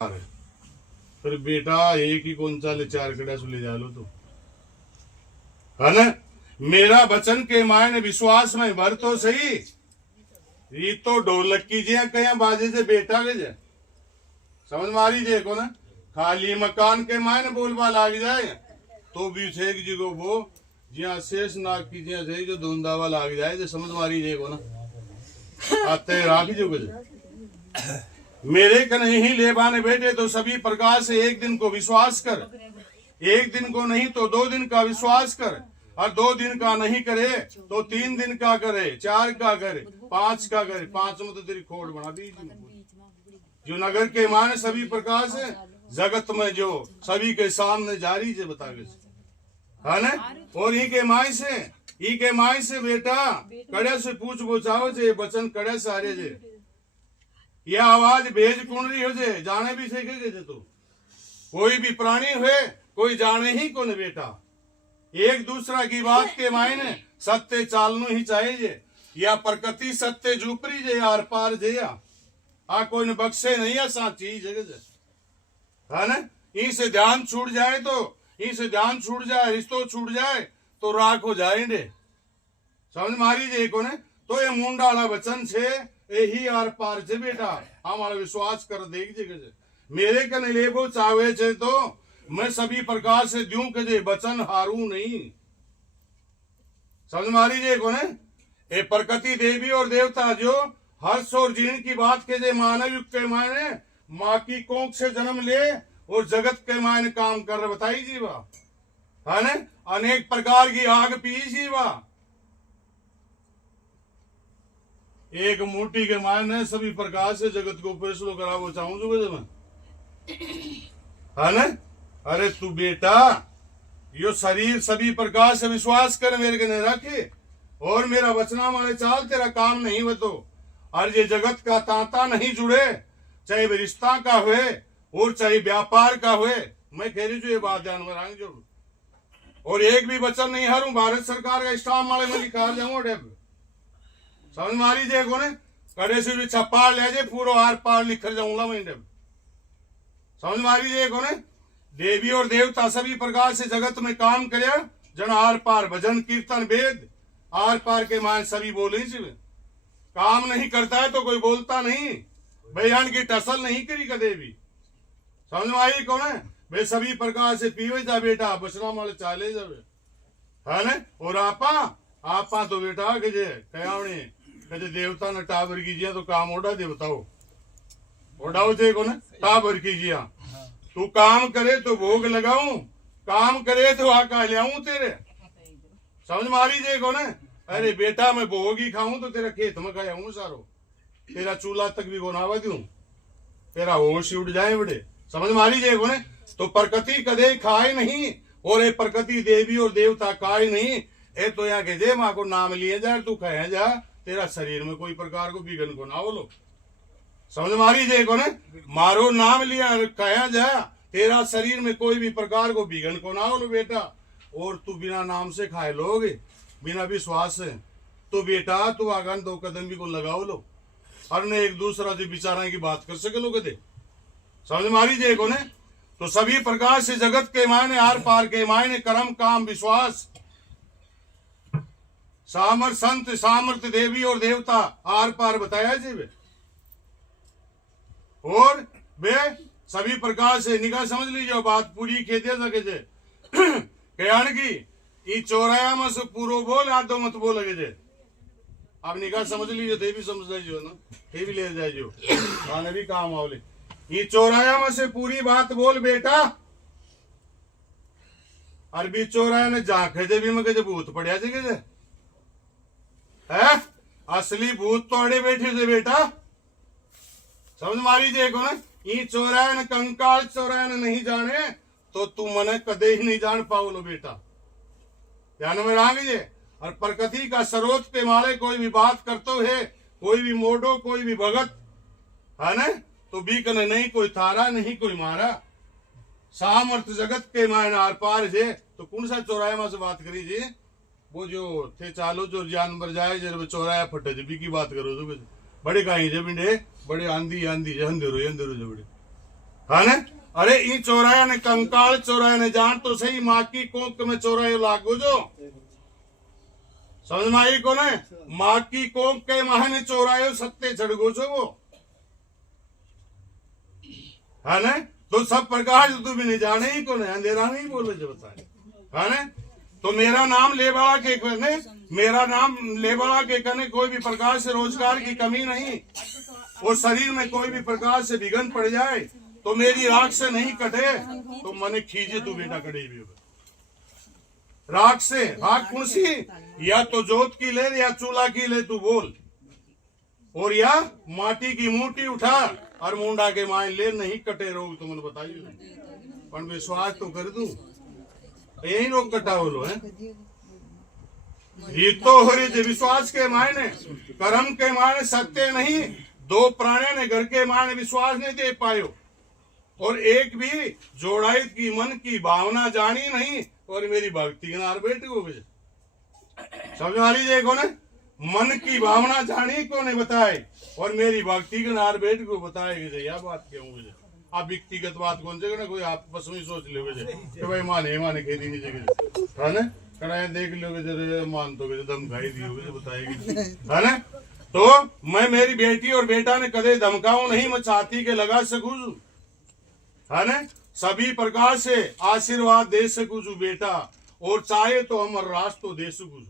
फिर बेटा एक ही कौन चाले चार कड़ा ले जा लो तो है ना। मेरा वचन के मायने विश्वास में भर तो सही। ये तो ढोलक कीजिए कहीं बाजे से बेटा के जे समझ मारी जे को ना। खाली मकान के मायने बोलबा लाग जाए तो भी छेक जी को वो जिया शेष नाग की जिया से जो धुंधावा लाग जाए जो समझ मारी जे को ना। आते राख जो मेरे कन ही ले बाने बेटे तो सभी प्रकार से एक दिन को विश्वास कर। एक दिन को नहीं तो 2 दिन का विश्वास कर। और 2 दिन का नहीं करे तो 3 दिन का करे, 4 का करे, 5 का करे। 5 में तो तेरी खोड़ बना दी जो नगर के माने सभी प्रकार से जगत में जो सभी के सामने जारी से बता गए है ना। और ई के माई से बेटा कड़े से पूछ बुझाओ जे वचन कड़े सारे जे यह आवाज भेज कुंडली हो जे जाने भी सीखेगे जे तो कोई भी प्राणी हुए कोई जाने ही कौन बेटा। एक दूसरा की बात के मायने सत्य चालनो ही चाहिए या प्रकृति सत्य झूपरी जे आर पार जे आ कोई ने बख्शे नहीं है साची जगह है ना। इसे ध्यान छूट जाए तो इसे ध्यान छूट जाए रिश्तों छूट जाए तो राख हो जाएंगे समझ मारी जे को ने। तो ये मुंडाला वचन छे यही आर पार छे बेटा हमारा विश्वास कर देख जे मेरे कने लेबो चावे छे तो मैं सभी प्रकार से द्यूं के जे वचन हारू नहीं समझ मारी जे को ने। ए प्रकृति देवी और देवता जो हर्ष और जीण की बात के जे मानव युग के मायने माँ की कोख से जन्म ले और जगत के मायने काम कर रहे बताई जीवा है ना। अनेक प्रकार की आग पी जीवा एक मूर्ति के मायने सभी प्रकार से जगत को फैसलो करावो चाहूं जो मैं है ना। अरे तू बेटा यो शरीर सभी प्रकार से विश्वास कर मेरे कने रखे और मेरा वचना माने चाल तेरा काम नहीं हो तो और ये जगत का तांता नहीं जुड़े चाहे रिश्ता का हुए और चाहे व्यापार का हुए। मैं कह रही हूँ ये बात ध्यान में रखें जरूर। और एक भी वचन नहीं हरू भारत सरकार का स्टाम्प माले में लिखा जाऊंगा समझ मारी जे को ने कड़े से भी छप्पा ले जे पूरा हार पार लिख जाऊंगा मैं समझ मारी जे को ने। देवी और देवता सभी प्रकार से जगत में काम करे जन आर पार भजन कीर्तन वेद आर पार के मान सभी बोले काम नहीं करता है तो कोई बोलता नहीं बयान की टसल नहीं करी कदे भी समझ में आई कौन है वे सभी प्रकार से पीवे जा बेटा बचना माले चाले जावे है ना। और आपा तो बेटा कहे कयावणे कहे देवता ने टावर कीजिए तो काम ओडा देवताओ ओडाओ जे को ना टावर कीजिए तू काम करे तो भोग लगाऊं काम करे तो आका लियाऊं तेरे समझ मारी जे को ना। अरे बेटा मैं भोग ही खाऊं तो तेरा खेत में खाऊं सारो तेरा चूल्हा तक भी बनावा दूं तेरा होश उड़ जाए बड़े समझ मारी जे को ना। तो प्रकृति कदे खाए नहीं और ये प्रकृति देवी और देवता खाए नहीं ए तो यहाँ के जे माँ को नाम लिए जा तू खाए जा तेरा शरीर में कोई प्रकार को बिगन को ना बोलो समझ मारी जे को ने। मारो नाम लिया कहा जा तेरा शरीर में कोई भी प्रकार को बिगन को ना बोलो बेटा। और तू बिना नाम से खाए लोगे बिना विश्वास से तो बेटा तू आगान 2 कदम भी को लगाओ लो और ने एक दूसरा से विचारा की बात कर सके लोग दे समझ मारी जे को ने। तो सभी प्रकार से जगत के मायने आर पार के मायने कर्म काम विश्वास सामर्थ संत सामर्थ्य देवी और देवता आर पार बताया जी वे और वे सभी प्रकार से निगाह समझ लीजिए बात पूरी खेते सके जे कयाण की ई चौराया में से पूरो बोल आधो मत बोल लगे जे आप निगाह समझ लीजिए थे भी समझ जाइए ना थे भी ले जाइए खाने भी काम आवले ये चौराया में से पूरी बात बोल बेटा। अरबी चौराया ने झांके जे भी मगे भूत पड़िया जे के है असली भूत तो अड़े बैठे थे बेटा समझ मारी जे को ना। ये चौराया ने कंकाल चौराया ने नहीं जाने तो तू मने कदे ही नहीं जान पाओ लो बेटा ध्यान में रखेंगे। और प्रकृति का सरोत पे मारे कोई भी बात करते है कोई भी मोडो कोई भी भगत है ना तो बीकने नहीं कोई थारा नहीं कोई मारा सामर्थ जगत के मायने आर पार जे तो कौन सा चौराया में से बात करी जी वो जो थे चालो जो जानवर जाए जब चौराया फटे जी बी की बात करो तो बड़े कहीं जे बिंडे बड़े आंधी आंधी अंधेरो अंधेरो जो बड़े है ना। अरे ई चौराया ने कंकाल चौराया ने जान तो सही माँ की कोख में चौरायो लागो जो समझ में आई को ने माँ की कोख के माह ने चौरायो सत्ते चढ़गो छो वो है ना। तो सब प्रकाश तू भी नहीं जाने ही को ने अंधेरा नहीं बोले जो बताए है ना। तो मेरा नाम लेवाड़ा के कने मेरा नाम लेवाड़ा के कने कोई भी प्रकार से रोजगार की कमी नहीं और शरीर में कोई भी प्रकार से विघन पड़ जाए तो मेरी राख से नहीं कटे तो मने खींचे तू बेटा कड़े भी राख से राख कौन सी या तो जोत की ले या चूल्हा की ले तू बोल और या माटी की मूठी उठा और मुंडा के माए ले नहीं कटे रोग तो मैंने बताइए पर विश्वास तो कर दूं यही रोग कटा बोलो है ये तो हो रही विश्वास के मायने कर्म के मायने सत्य नहीं दो प्राणी ने घर के मायने विश्वास नहीं दे पायो और एक भी जोड़ाइत की मन की भावना जानी नहीं और मेरी भक्ति के नार बैठ हो गए समझ आ लीजिए को ने मन की भावना जानी को ने बताए और मेरी भक्ति के नार बैठ को बताएगी यह बात क्यों मुझे आप व्यक्तिगत बात कौन से ना कोई आपस में सोच लोगे कि भाई माने खेती नहीं जगह है ना कराए देख लोगे जरे मान तो दम खाई दी होगी बताएगी है ना। तो मैं मेरी बेटी और बेटा ने कदे धमकाऊ नहीं मैं चाहती के लगा सकूं है ना सभी प्रकार से आशीर्वाद दे सकूं बेटा और चाहे तो अमर राष्ट्र तो दे सकूं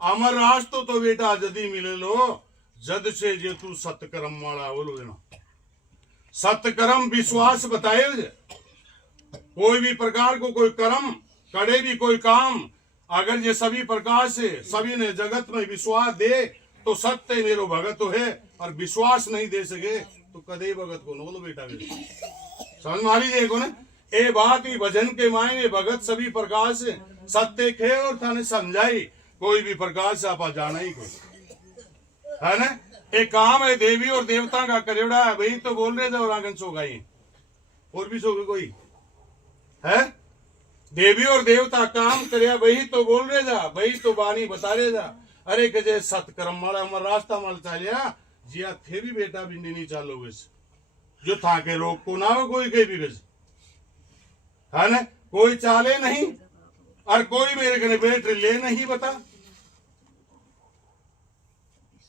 अमर राष्ट्र तो बेटा जदी मिले लो जद से जे तू सत्कर्म वाला बोलो ना सत्कर्म विश्वास बताए कोई भी प्रकार को कोई कर्म करे भी कोई काम अगर ये सभी प्रकार से सभी ने जगत में विश्वास दे तो सत्य मेरो भगत तो है और विश्वास नहीं दे सके तो कदे भगत को बोलो बेटा समझ मारी जाए को ना ए बात ही भजन के मायने भगत सभी प्रकार से सत्य खे और थाने समझाई कोई भी प्रकार से आप जाना ही कोई है ना। एक काम है देवी और देवता का करेड़ा है वही तो बोल रहे थे और आंगन सो गई और भी सो गए कोई है देवी और देवता काम करे वही तो बोल रहे जा वही तो बानी बता रहे जा अरे कजे सत्कर्म वाला हमारा रास्ता मल चालिया जिया थे भी बेटा भिंडी नहीं चालोगे जो था के रोग को ना हो कोई कहीं भी गज है ना कोई चाले नहीं और कोई मेरे कने बैठ ले नहीं बता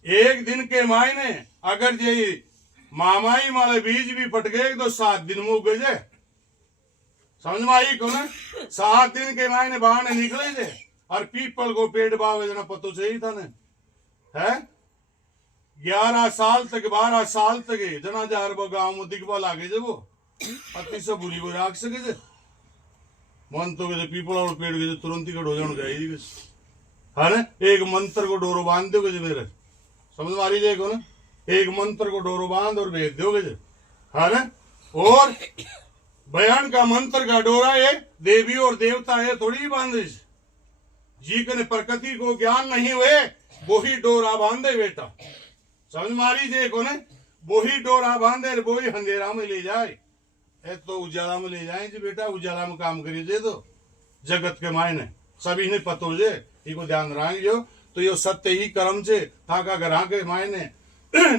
एक दिन के मायने अगर ये मामाई वाले बीज भी पट गए तो 7 दिन में उगे जाए समझ में आई को ना 7 दिन के मायने बाहर निकले थे और पीपल को पेड़ बावे जना पतो चाहिए था ने है 11 साल तक 12 साल तक जना जार गाँव में दिखवा लागे जब वो अति से बुरी को राख सके थे मन तो पीपल और पेड़ के तुरंत ही कट हो जाना चाहिए है ना एक मंत्र को डोरो बांध दोगे मेरे समझ मारी जाए को ना एक मंत्र को डोरो बांध और भेज दोगे है ना और बयान का मंत्र का डोरा है देवी और देवता है थोड़ी बांधे जी कने प्रकृति को ज्ञान नहीं हुए वो ही डोरा बांधे बेटा समझ मारी जाए को ना वो ही डोरा बांधे वो ही अंधेरा में ले जाए तो उजाला में ले जाए जी बेटा उजाला में काम करिए तो जगत के मायने सभी ने पतो जे इको ध्यान रखें तो यो सत्य ही कर्म से थाका ग्रह के मायने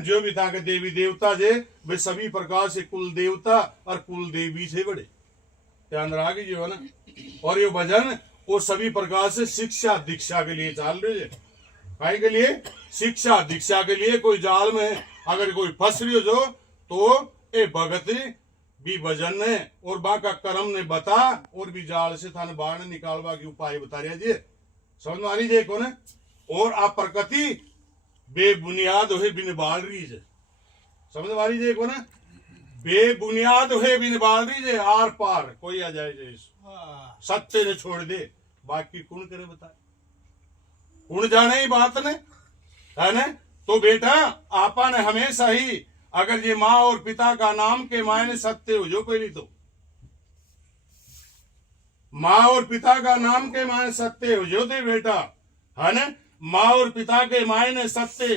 जो भी था के देवी देवता जे वे सभी प्रकार से कुल देवता और कुल देवी से बड़े ध्यान रखे जो है ना। और ये भजन वो सभी प्रकार से शिक्षा दीक्षा के लिए चाल रहे है काहे के लिए शिक्षा दीक्षा के लिए कोई जाल में अगर कोई फंस रही हो जो तो ए भगत भी भजन ने और बा का कर्म ने बता और भी जाल से थाने बाहर निकालवा की उपाय बता रहे जी समझ में आ रही को ने और आप प्रकृति बेबुनियाद हो बिन बाल रही है समझ में आ रही को ना बेबुनियाद हो बिन बाल रही है आर पार कोई आ जाए सत्य ने छोड़ दे बाकी कौन करे बताए कौन जाने ही बात ने है ना। तो बेटा आपा ने हमेशा ही अगर ये माँ और पिता का नाम के मायने सत्य हो जो पहली तो माँ और पिता का नाम के मायने सत्य हो जो दे बेटा है ना। माँ और पिता के मायने सत्य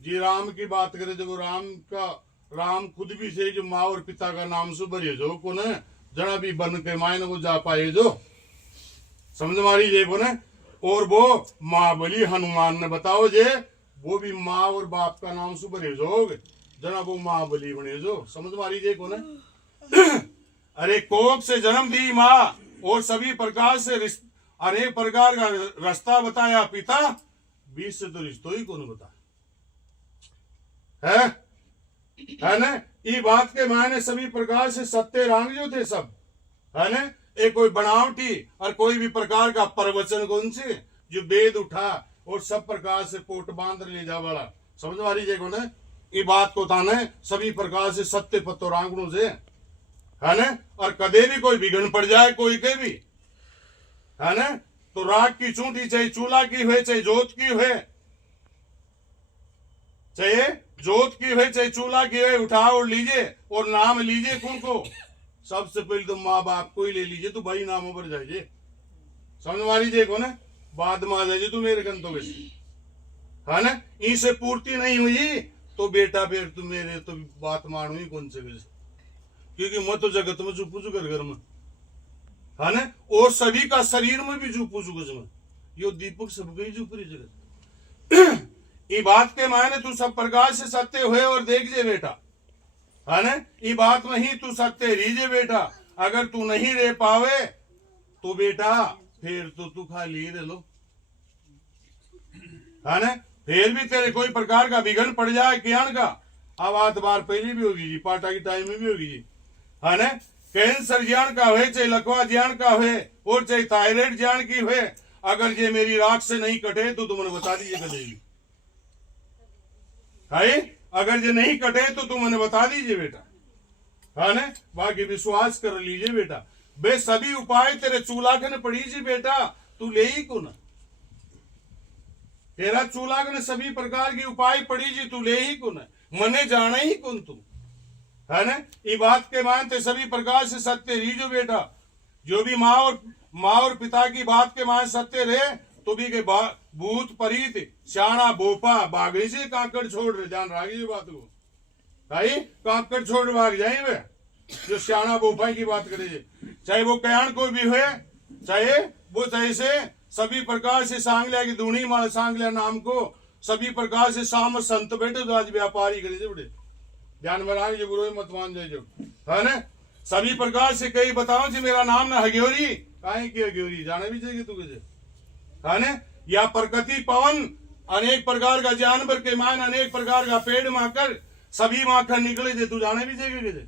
जी राम की बात करें जब राम खुद भी से जो माँ और पिता का नाम से भरिए जो को ने जना भी बन के मायने वो जा पाए जो समझ मारी जे को ने। और वो महाबली हनुमान ने बताओ जे वो भी माँ और बाप का नाम से भरे जो जना वो महाबली बने जो समझ मारी जे को ना। अरे कोख से जन्म दी माँ और सभी प्रकार से अनेक प्रकार का रास्ता बताया पिता, बीच से तो रिश्तों ही कौन बता है ना। ये बात के मायने सभी प्रकार से सत्य रांग जो थे सब है ना, एक कोई बनावटी और कोई भी प्रकार का प्रवचन कौन से जो वेद उठा और सब प्रकार से पोट बांध ले जा वाला समझ मारी जे को ना। ये बात को ताने सभी प्रकार से सत्य पत्तो रांगणों से है ना। और कदे भी कोई बिगड़ पड़ जाए कोई के भी है ना, तो राख की चूंटी चाहे चूल्हा की हुए चाहे जोत की हुए, चाहे जोत की हुए चाहे चूल्हा की हुए, उठा और लीजिए और नाम लीजिए कौन को, सबसे पहले तो माँ बाप को ही ले लीजिए, तो भाई नामों पर जाइए समझ मारी जे को ना। बाद में आ जाइए तू मेरे गंतों में है ना। इनसे पूर्ति नहीं हुई तो बेटा फिर तू मेरे तो बात मानू ही कौन से वजह, क्योंकि मैं तो जगत में चुप कर घर में है ना, और सभी का शरीर में भी चुप में यो दीपक सबके ही चुपरी जगत। ये बात के मायने तू सब प्रकार से सत्य हुए और देख जे बेटा है ना। ये बात में ही तू सत्य रीजे बेटा, अगर तू नहीं रह पावे तो बेटा फिर तो तू खाली रह लो है ना। फिर भी तेरे कोई प्रकार का विघन पड़ जाए ज्ञान का, अब आध बार पहले भी होगी जी, पाटा की टाइम में भी होगी जी है ना। कैंसर ज्ञान का हुए चाहे लकवा ज्ञान का हुए और चाहे थायराइड ज्ञान की हुए, अगर ये मेरी राख से नहीं कटे तो तुमने बता दीजिए कटेगी है, अगर ये नहीं कटे तो तुमने बता दीजिए बेटा है ना। बाकी विश्वास कर लीजिए बेटा, बे सभी उपाय तेरे चूल्हा के पड़ी जी बेटा, तू ले ही को ना, तेरा चूल्हा के सभी प्रकार की उपाय पड़ी जी, तू ले ही को ना, मने जाना ही कौन तू है ना। ये बात के मानते सभी प्रकार से सत्य रीजो बेटा, जो भी माँ और पिता की बात के मान सत्य रहे तो भी के भूत परीत श्याणा बोपा बागड़ी से काकड़ छोड़ रहे, ध्यान रखिए ये बात को भाई, काकड़ छोड़ भाग जाए वे जो श्याणा बोपा की बात करे, चाहे वो कयाण कोई भी हुए, चाहे वो जैसे सभी प्रकार से सांगलिया की दूनी माल सांगलिया नाम को सभी प्रकार से साम संत बैठे तो आज व्यापारी करे बड़े, ध्यान में रख जो गुरु मत मान जाए जो है ना। सभी प्रकार से कई बताओ जी मेरा नाम ना हग्योरी काहे की हग्योरी जाने भी चाहिए तू कैसे है ना, या प्रकृति पवन अनेक प्रकार का जानवर के मान अनेक प्रकार का पेड़ माकर सभी माखर निकले जे तू जाने भी चाहिए कैसे,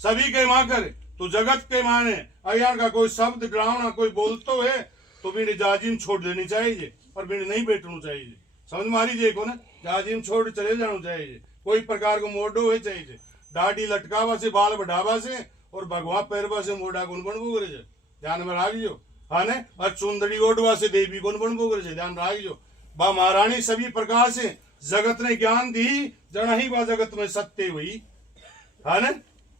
सभी के माकर तू जगत के माने अज्ञान का कोई शब्द डरावना कोई बोलतो है तो भी जाजिम छोड़ देनी चाहिए और भी नहीं बैठना चाहिए समझ मारी जे को ना, जाजिम छोड़ चले जाना चाहिए, कोई प्रकार को मोडो है चाहिए, दाढ़ी लटकावा से बाल बढ़ावा से और भगवा पैरवा से मोड़ा कौन बनबो करे, ध्यान में राखियो है ना। और चुंदड़ी ओढ़वा से देवी कौन बनबो करे, ध्यान राखियो। बा महारानी सभी प्रकार से जगत ने ज्ञान दी, जना ही बा जगत में सत्य हुई है ना।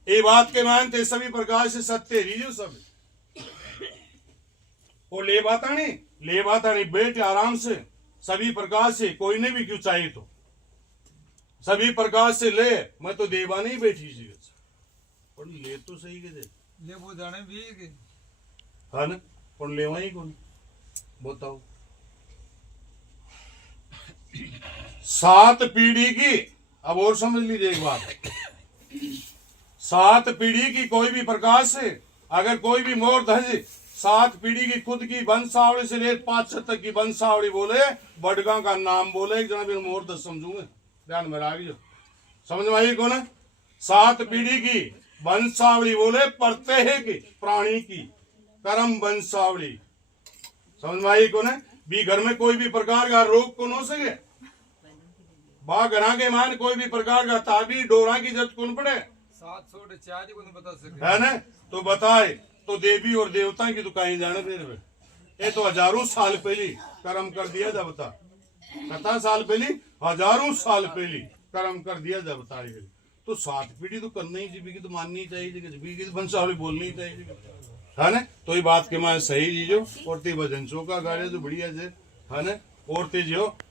ये बात के मानते सभी प्रकार से सत्य रीजो सब वो ले बाता नहीं बैठे आराम से सभी प्रकार से, कोई ने भी क्यों चाहिए तो सभी प्रकार से ले, मैं तो देवा नहीं बैठी पर ले तो सही के ले वो जाने भी है ना, पर ले वही कौन बताओ। 7 पीढ़ी की, अब और समझ लीजिए एक बात, 7 पीढ़ी की कोई भी प्रकार से अगर कोई भी मोर धज 7 पीढ़ी की खुद की वंशावली से ले 5 तक की वंशावली बोले, बड़गा का नाम बोले, एक जना भी मोर धज समझूंगे, ध्यान में रखिए समझ में आई कौन है। 7 पीढ़ी की वंशावली बोले, प्रत्यय की प्राणी की कर्म वंशावली समझ में आई कौन है। भी घर में कोई भी प्रकार का रोग कौन हो सके, बा घरा के मान कोई भी प्रकार का ताबी डोरा की जरूरत कौन पड़े, 7 बता सके है ना, तो बताए तो देवी और देवता की तो कहीं जाने फिर ये तो हजारों साल पहले कर्म कर दिया जा बता, कथा साल पहले 1000 साल पहले कर्म कर दिया जा बता रही, तो 7 पीढ़ी तो करनी ही तो माननी चाहिए, वंशावली बोलनी चाहिए है ना। तो ये बात के मारे सही चीजो और ते भजन चौका गाड़े तो बढ़िया है ना, और ते जो